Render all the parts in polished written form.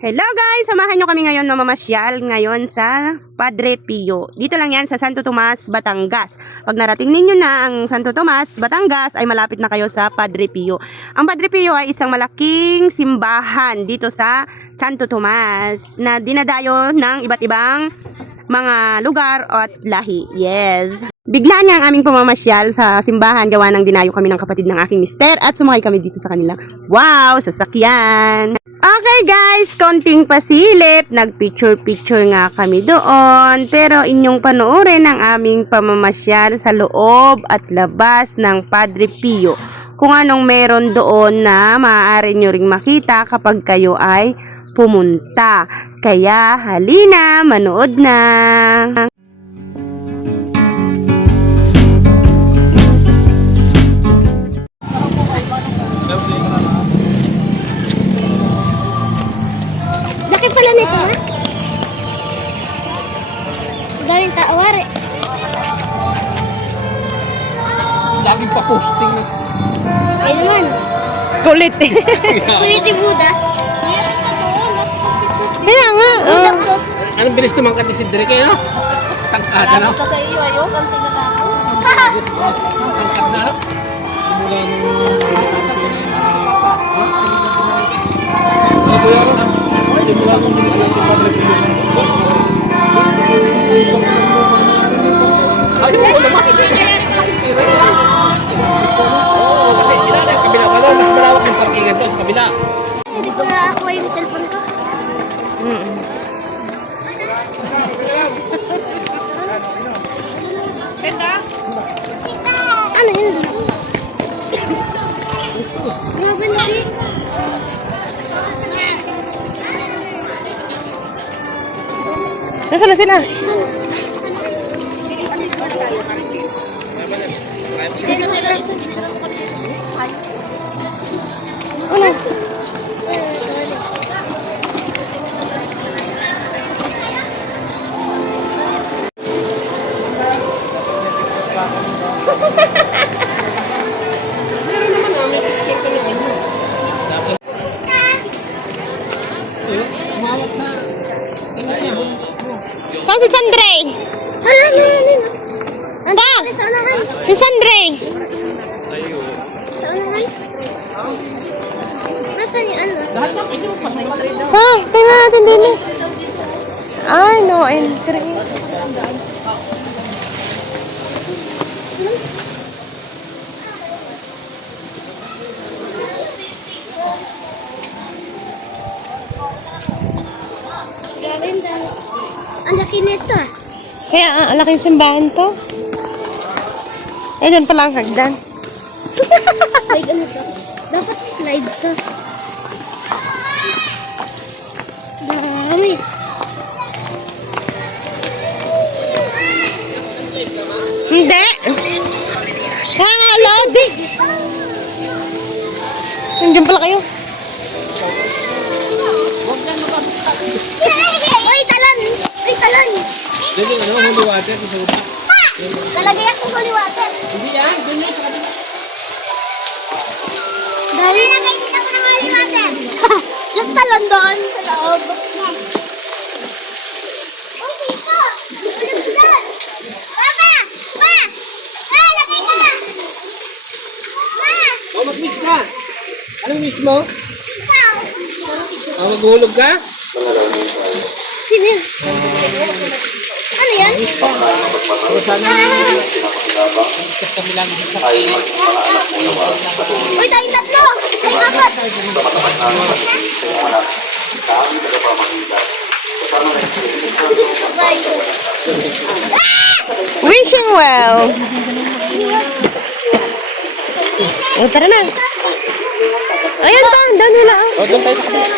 Hello guys! Samahan nyo kami ngayon mamamasyal ngayon sa Padre Pio. Dito lang yan sa Santo Tomas, Batangas. Pag narating ninyo na ang Santo Tomas, Batangas, ay malapit na kayo sa Padre Pio. Ang Padre Pio ay isang malaking simbahan dito sa Santo Tomas na dinadayo ng iba't ibang mga lugar at lahi. Yes! Bigla niya ang aming pamamasyal sa simbahan, gawa ng dinayo kami ng kapatid ng aking mister at sumakay kami dito sa kanilang sasakyan. Okay guys, konting pasilip, nagpicture-picture nga kami doon, pero inyong panoorin ang aming pamamasyal sa loob at labas ng Padre Pio. Kung anong meron doon na maaari nyo ring makita kapag kayo ay pumunta. Kaya halina, manood na! Laki pala nito, ha? Galing taawari. Laging pa-posting na. Ay naman. Kulit eh. Kulit ni Buddha. Kaya nga. Anong bilis tumangkat ni Sidre kayo, no? Tangkada na. Sa iyo, ayo. Kanto na lang. Tangkad na, no? Simula nung kasal ko na yun. Simula nung alas yung Padre Pio. Ay, oo naman. Oo, kasi ilan yung kabila. Mas malawak yung parkingan doon sa kabila. Hindi ko na ako yung cellphone ko. Ano yun? Grabe na di. Nasaan na sila? Ano? Saan si Sandre? Hala, ano? Anda! Sa unahan. Si Sandre! Sa unahan. Nasaan yung ano? Ah, tingnan natin din eh. Ay, no entry. Grabe yung dami. Ang laki nito, ah. Kaya ang laking simbahan to. Eh, doon pala ang hagdan. Like ano to? Dapat slide to. Dami. Hindi. Kaya nga, lobby. Nandiyan pala kayo. Uy, talon! Uy, talon! Doon yung ano, holy water. Lalagay ako holy water. Hindi yan, doon yung sa kabila. Dahil nilagay din ako ng holy water. Yung talon doon sa loob. Uy, dito! Ulog dyan! Papa! Ma! Ma! Lagay ka! Ma! Oh, mag-miss ka. Anong miss mo? Ikaw! Oh, maghulog ka? Sino yun? Ano yan? O sana kami lang sa Uy, tayong tatlo! Tayong apat! Wishing well. Oh, tara na. Ayan pa, doon nila. Oh, doon tayo sa kabila.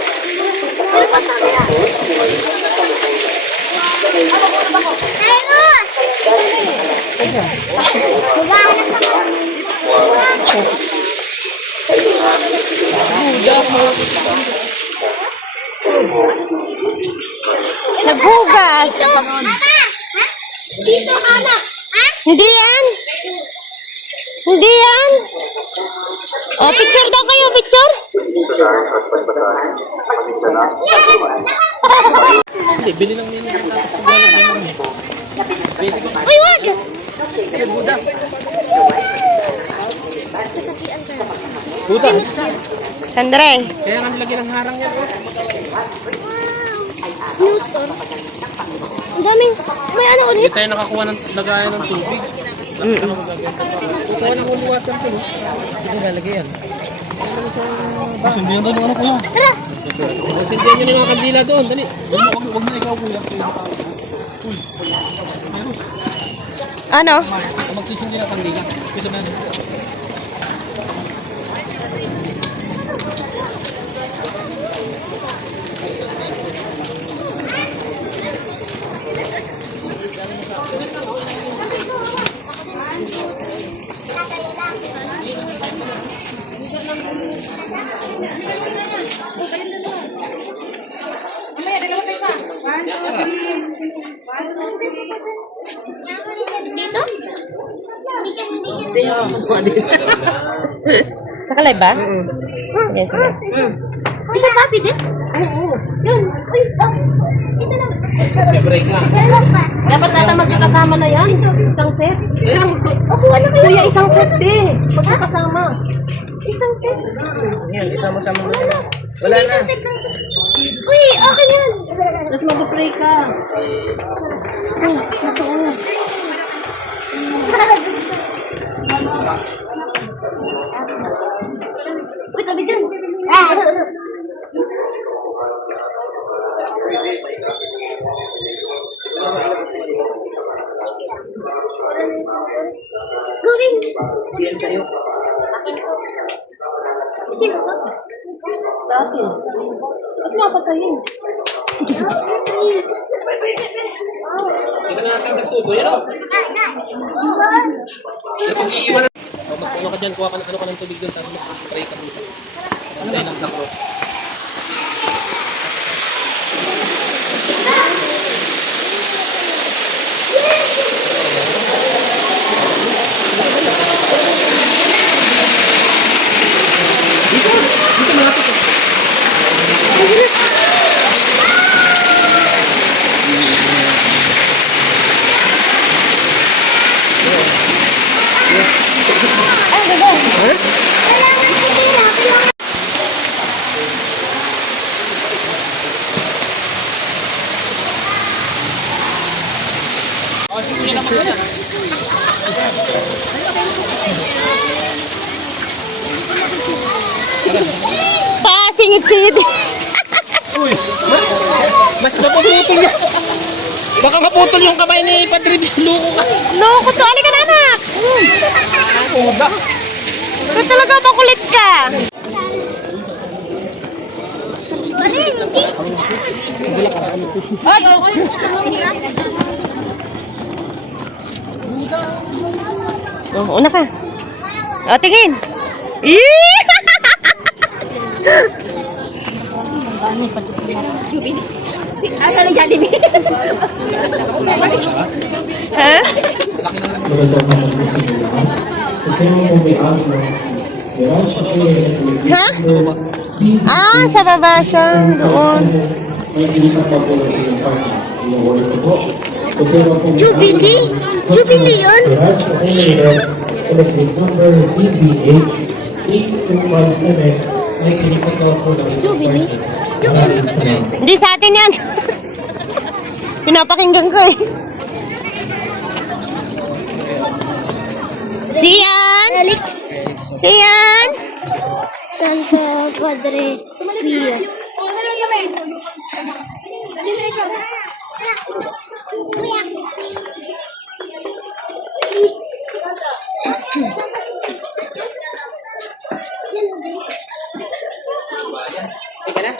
Naghugas. Dito, Ana! Ha? Hindi yan. Hindi yan. O, picture daw kayo, picture. Hindi, bili ng mini. Uy, wag! Buda. Sandre. Kaya nga nilagyan ng harang yan. Oh. New store. Ang daming, may ano ulit? Hindi tayo nakakuha ng lagayan ng tubig. Kukuha ng holy water ko. Hindi ko lalagyan. Masindihan doon yung ano kuya. Tara! Masindihan nyo ng mga kandila doon. Dali. Huwag na ikaw kuya. Ano? Magsisindi ng kandila. Kasi man. Dito? Hindi yan. Nakalive ba? Yes, yes. Isa papi din? Oo. Yun. Uy, ito na. Break na. Meron pa. Dapat natamag yung kasama na yan. Isang set. O, kuha na kayo. Kuya, isang set eh. Pagkakasama. Isang set. Yan, isama-sama mo na. Wala na. Isang set lang. Uy, okay yan. Tapos mag-pray ka. Ay, totoo. Uy, tabi dyan. Ah. Gawin. Yan sa'yo. Sino ba? Sa akin. Ba't nga patayin? Hindi ka nakatanggal tubo. Yan o. Kapag iiwan na. Mag-ano ka dyan, kuha ka ng tubig doon. Tapos mag-pray ka dito. Antay lang sa cross. O, sige nyo naman yan. Pasingit-singit. Uy, mas mapuputol yan. Baka maputol yung kamay ni Padre. Luko ka. Loko to. Alika na, anak. Uda. Ito talaga makulit ka. Ay, oh, una ka. O, tingin. Eee! Ay, ano Jollibee? Ha? Magandang mga po sa inyo lahat. Kasi mo po may ano, Garage ako Ha? Ah, sa baba siya. Doon. may pinita pa po ng inyong partner. Inuwari ko po. Kasi mo po may Jubilee? Jubilee yun? Garage ako mayroon. Telephone number DBH 8257. May pinipagaw po ng inyong partner. Maraming salamat. Hindi sa atin yan. Pinapakinggan ko eh. Sian! Alex. Sian! Santa Padre Pio. Sige na.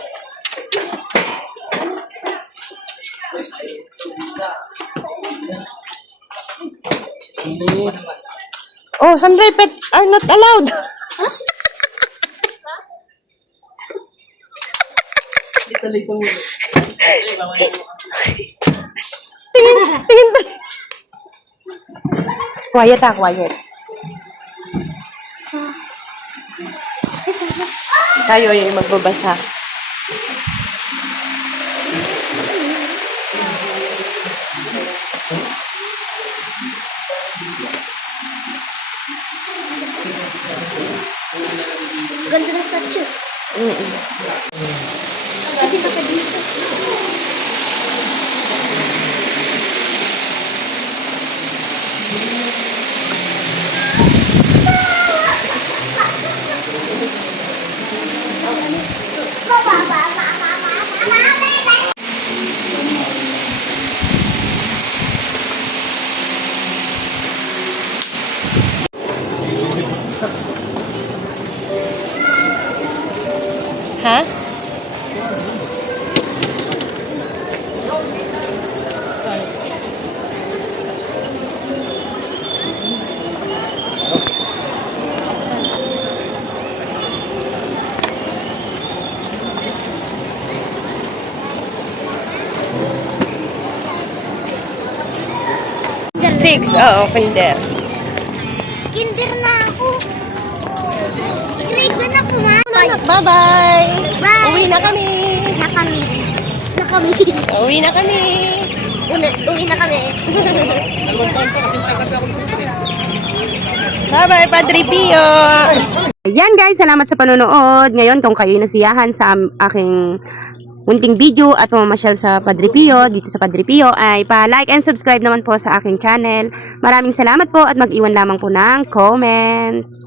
Oh, Sandre, pets are not allowed. Tingin. Quiet ah, quiet. Tayo ay magbabasa. Ganda ng statue. Kasi naka-Jesus. Ha? Six, oo, kinder. Kinder na ako. Grade 1 na ako, ma. Bye-bye! Bye. Uwi na kami! Na kami. Na kami. Uwi na kami! Uwi na kami. Bye-bye, Padre Pio! Ayan guys, salamat sa panonood. Ngayon, kung kayo nasiyahan sa aking munting video at mamasyal sa Padre Pio, dito sa Padre Pio, ay pa-like and subscribe naman po sa aking channel. Maraming salamat po at mag-iwan lamang po ng comment.